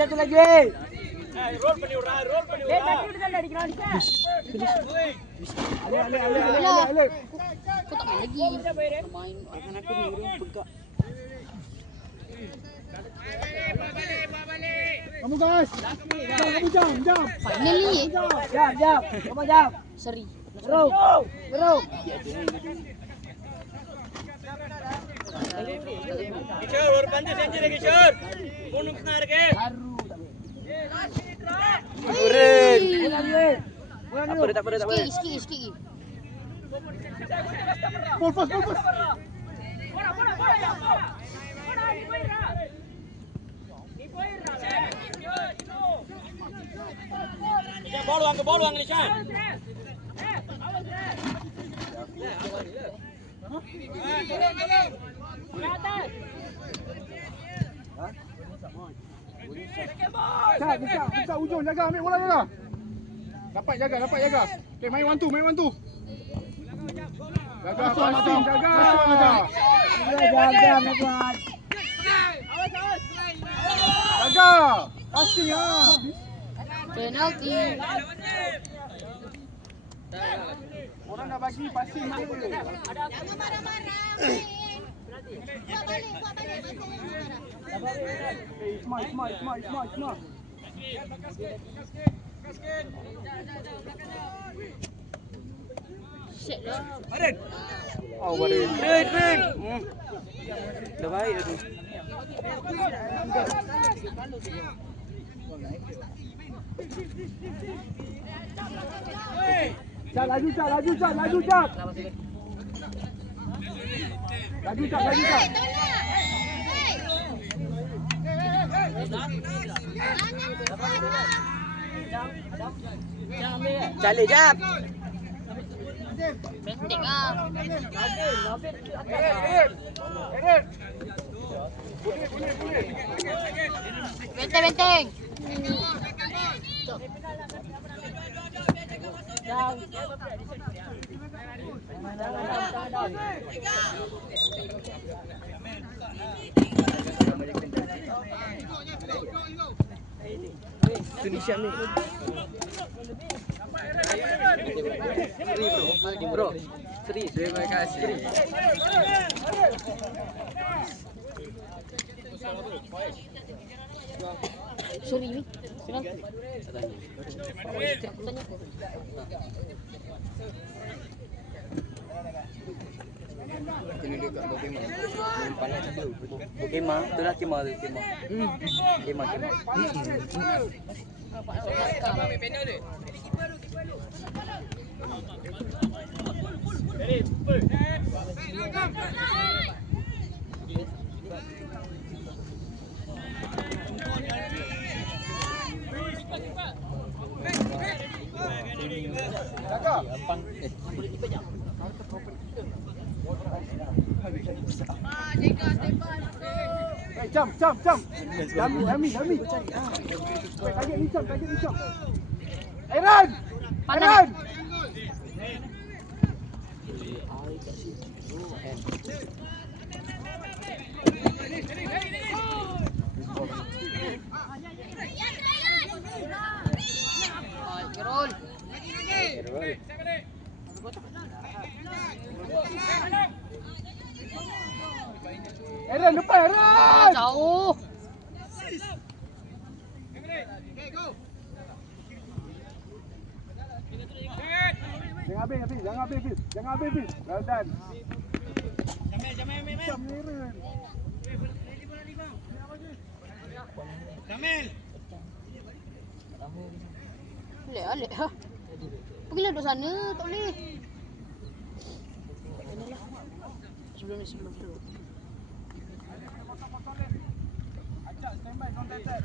Satu lagi. Roll பண்ணி விடுறா. தட்டி விட்டு தான் அடிக்கணும் அடிக்க. Ale. Kau tak main lagi. Main akan aku ni orang pegak. Kamu guys. Kamu jam. Finally. Jam. Kamu jam. Seri. Gerak. Kishore ஒரு பந்து செஞ்சிரு கிஷோர். 3 நிமிஷம் தான் இருக்கு. Tak apa. Sikit. Ball fast. Nishan பால் வாங்க Nishan. Bisa ujung jaga, ambil bola jaga. Dapat jaga. Okey, main one two. Jaga passing, jaga. Jam tuan. Jaga. Passing ah. Penalti. Orang dah bagi passing je. Jangan marah-marah. Buat balik. Smart. Set dah. Ren. Dah baik dah tu. Laju jap. Laju jap. Calik jap. Penting ah. Benteng. Tunisia ni. Bro. Seri. Terima kasih. Sorry ni. Penalti. Kena dekat Bukema. Panas tu. Bukema, tu lah Kema tu. Kema. Jam. Dami. Target ni jam. Aaron. Kerol. Aaron depan. Jauh. Jangan habis. Well done. Alik ha. Pergilah duduk sana, tak boleh. Sebelum ni. Ajak standby counter attack.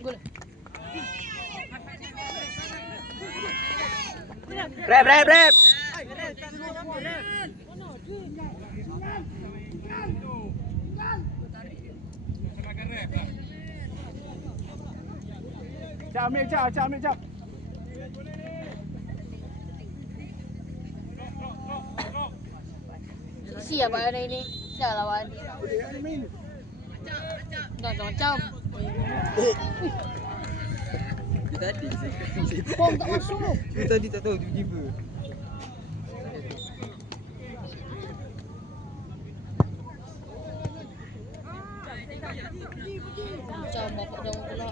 Gol. Rep. Cak ambil cak. Siap ada ini. Siap lawan. Dah macam. Tadi Bom tak masuk. Tadi tak tahu tiba-tiba. Macam bapak jauh pula.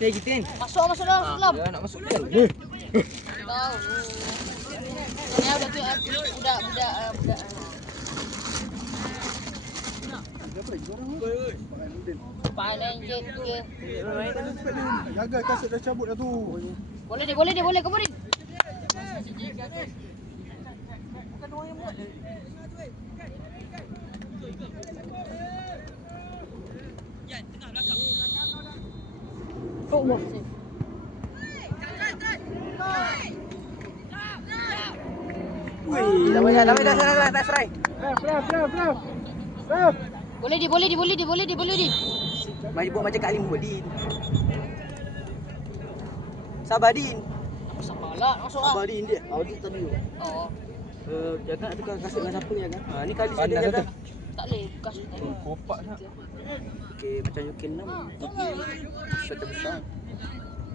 Kita kan? Masuk dah. Selam. Ya, nak masuk kan? Tahu. Ini udah tu budak. Paling je. Jaga kasut dah cabut dah tu. Boleh dia. Kau boleh. Oh, wah. Wih, dah sana tak serai. Ref. Boleh dia. Mari buat macam Kak Lim buat Din. Sabar Din. Sabarlah, masuk ah. Sabar Din dia. Audit tadi. Oh, Jaga tukar kasut dengan siapa ni jaga. Ha ni kali saya jaga. tak boleh kasut tadi. Kopak dah. Okey, macam Yukin 6. Okey. Shot terbesar.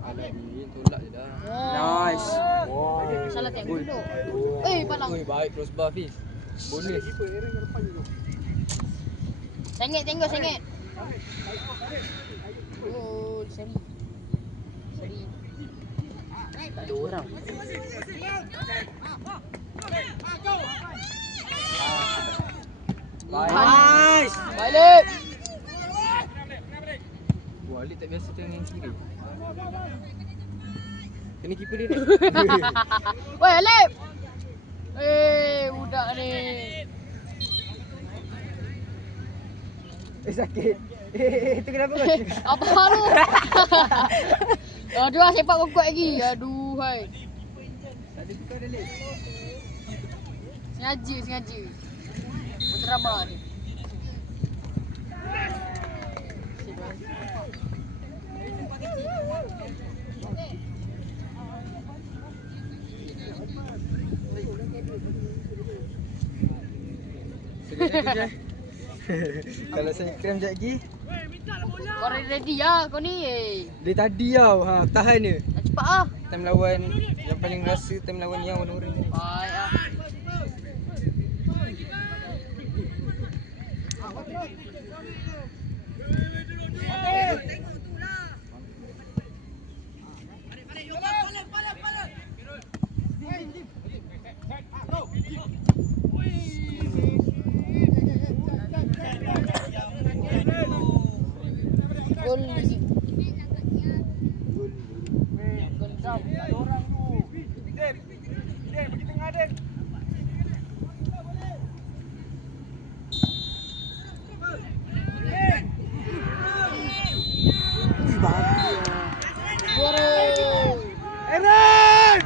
Alah ni tolak je dah. Nice. Wow. Salah tengok dulu. Palang. Oi, baik crossbar Fiz. Bonus. Sengit. Oh, seri. Tak ada orang. Nice. Balik. Walid tak biasa tengok yang kiri. Kena keeper dia ni. Woi, Alip. Budak ni. Sakit. Itu kenapa kau? Apa lu? Aduh, sepak kau kuat lagi. Aduh, hai. Ada tukar dia leh. Sengaja. Drama ni. Kalau saya krem sekejap lagi. Kau ready lah kau ni. Dia tadi tau. Ha, tahan dia. Nak cepat ah. Time lawan yang paling rasa time lawan yang warna orang ni. Baik ah. Gol lagi. Gol jam. Ada orang tu. Den, pergi tengah Den. Juara. Aaron!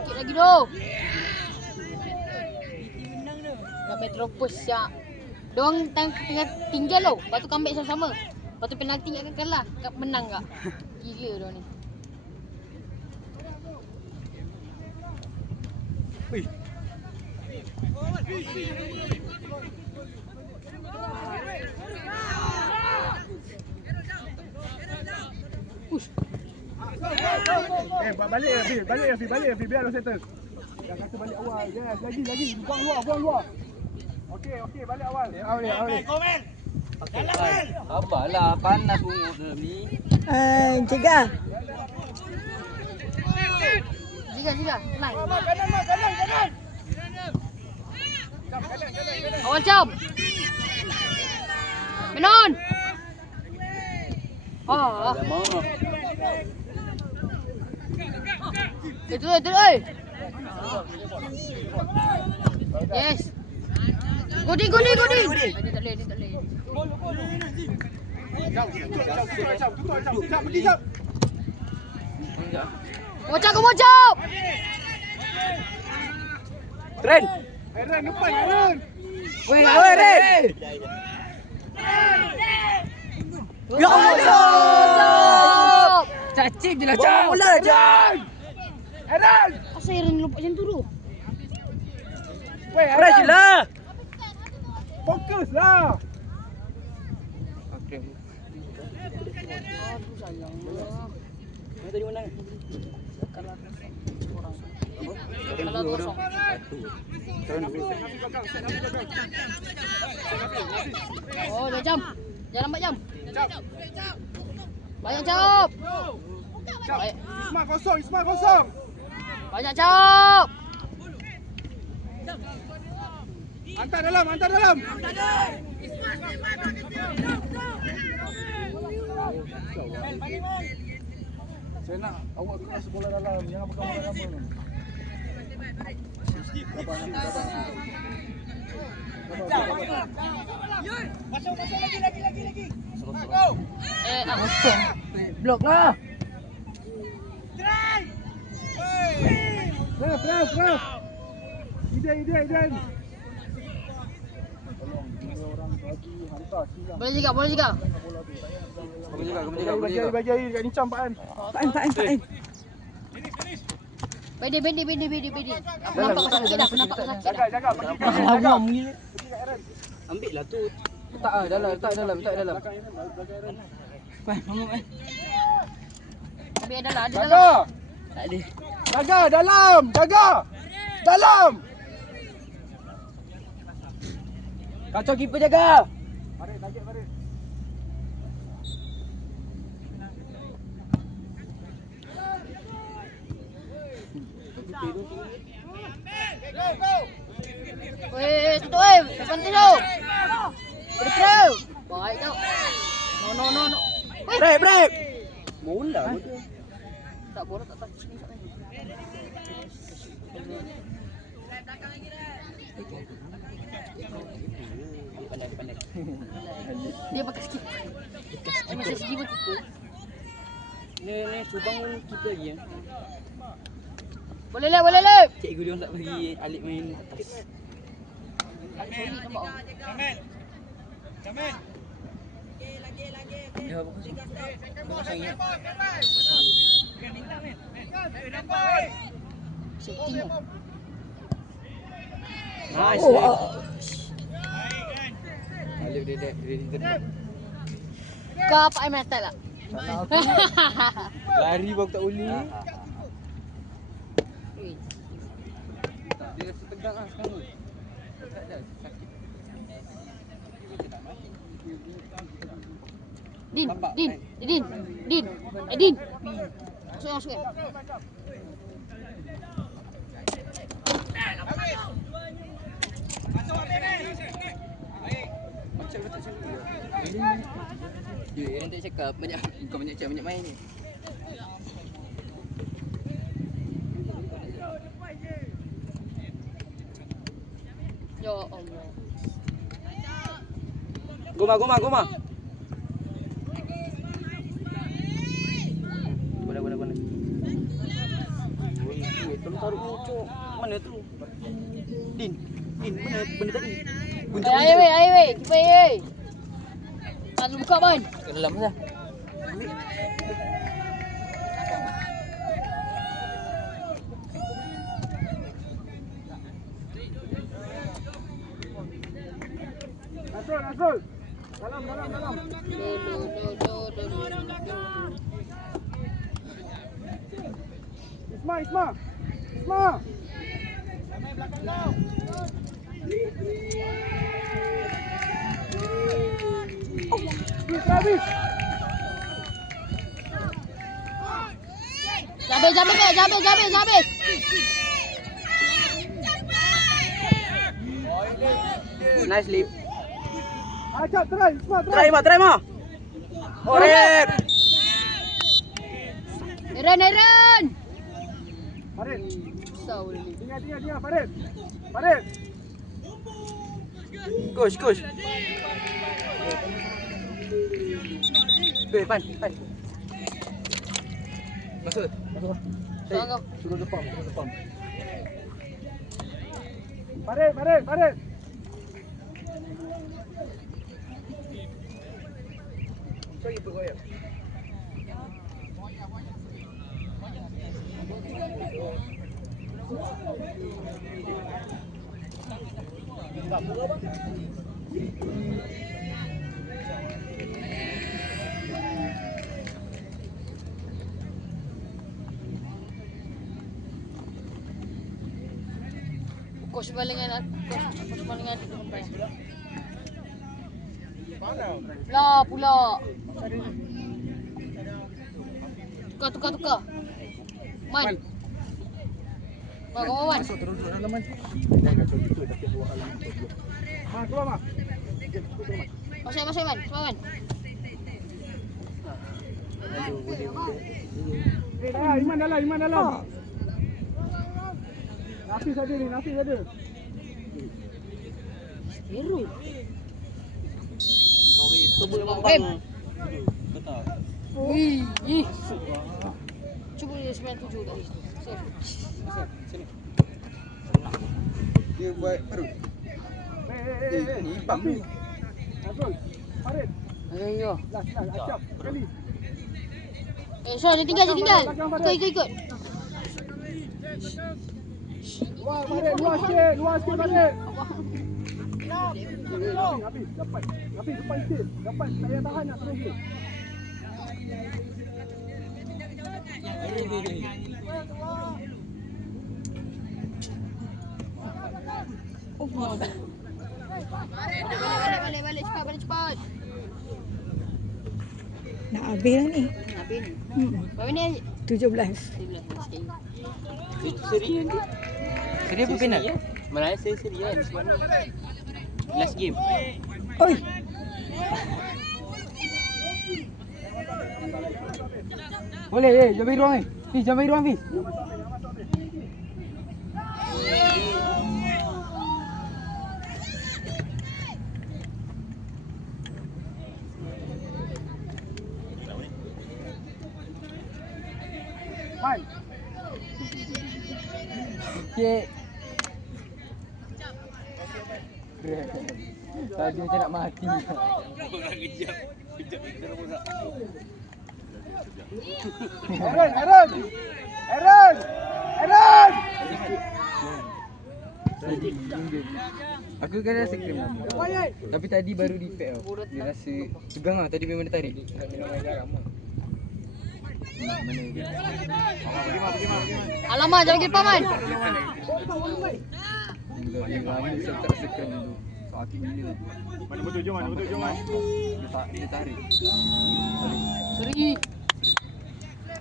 Sikit lagi doh. Nak Metropus ya. Diorang tengah tinggal tau. Lepas tu comeback sama-sama. Lepas tu penalti akan kalah. Menang tak? Gila diorang ni. Wih. Balik ya Fi, biar dia settle. Dah kata balik awal. Yes, lagi. Buang luar. Okey, balik awal. Awal. Komen. Abahlah panas bungut dalam ni. Jika. Tenang. Kanan. Awal jam. Menon. Alamak. Itu oi. Yes. Gudi. Dia tak boleh. Jap, pergi jap. Mocap. Tren. Eren depan, Eren. Weh, Ren. Ya Allah. Cacip je lah, Cak. Bola Jan. Eren. Asal Eren lompat macam tu tu? Weh, Fresh je lah. Fokus lah. Okey. Aduh sayang. Mana tadi menang? Kalah Kalah 2-0. Oh, 2 jam. Jangan lambat jam. Banyak cap. Baik. Ismail kosong. Banyak cap. Hantar dalam. Saya nak awak keras bola dalam, jangan pegang bola lama. Blok lah. Ref. Iden. Tolong, dua orang bagi hantar silang. Boleh juga. Kamu juga. Bagi air kat Nicam Pak An. Tahan. Bedi. Aku nampak kau sakit dah. Jaga, pergi kat Eren. Awam gila. Pergi kat Eren. Ambil lah tu. Letak dalam. Belakang Eren. Faham, bangun Ambil ada dalam. Tak ada. Jaga dalam. Kacau keeper jaga. Baris, target baris. Weh, tutup weh. Depan tu. Bergerak. Baik tau. No. Weh. Break. Bola betul. Tak bola tak touch ni. Pandai. Dia pakai sikit. Masa segi pun kita. Ni Subang kita lagi. Boleh lep. Cikgu dia tak bagi Alip main atas. Sorry nampak. Jamin. Dia apa kau? Kosong ya. Setting lah. Nice. Alip dia terdekat. Kau apa air metal tak? Lari baru tak boleh. Dia rasa tegang lah sekarang. Tak ada sakit. Din. Masuk. Macam tak cakap. Dia tak cakap banyak main ni. Ya Allah. Goma. Bola. Tolong taruh muncul. Mana tu? Din, mana benda tadi? Ayo weh. Kiper weh. Tak buka ban. Kat dalam dah. Nasrul. Dalam. Isma. Habis. Habis. Nice leap. Ajak try, Isma Try ma. Orek. Eren. Arin. Risau boleh. Tinggal, Farid. Farid. Coach. Pan. Masuk. Soal kau. Suruh depan. Farid. Saya bergoyang. Coach balingan sampai. Pula. Tukar. Man. Kau Man. Masuk terus dalam man. Jangan kacau gitu tapi bawa alam. Keluar mah. Masuk Man. Semua Man. Iman dalam. Nafis ada. Biru. Rem. Ih. Cuba dia 97 tadi. Save. Sini. Dia buat baru. Ni bang ni. Azul. Farid. Ayo. Last. Acap. Sekali. So dia tinggal. Ikut. Wah, Farid. Luas sikit Farid. Habis. Dapat depan sikit. Dapat. Saya tahan nak terus sikit. Balik cepat. Nak habis dah ni. Habis ni. Berapa ni? 17. 17. Seri apa penat? Malaysia seri kan sebab ni last game. Oi. Boleh jangan bagi ruang ni. Jangan bagi ruang Fiz. Man. Sikit. Tadi macam nak mati. Aaron. Aku kan rasa krim. Tapi tadi baru di pack tau. Dia rasa tegang lah. Tadi memang dia tarik. Nak minum air garam lah. Mana dia? Alamak, jangan pergi depan Man. Lagi saya tak rasa krim tu. Sakit gila. Mana betul jom man. Dia tarik. Seri.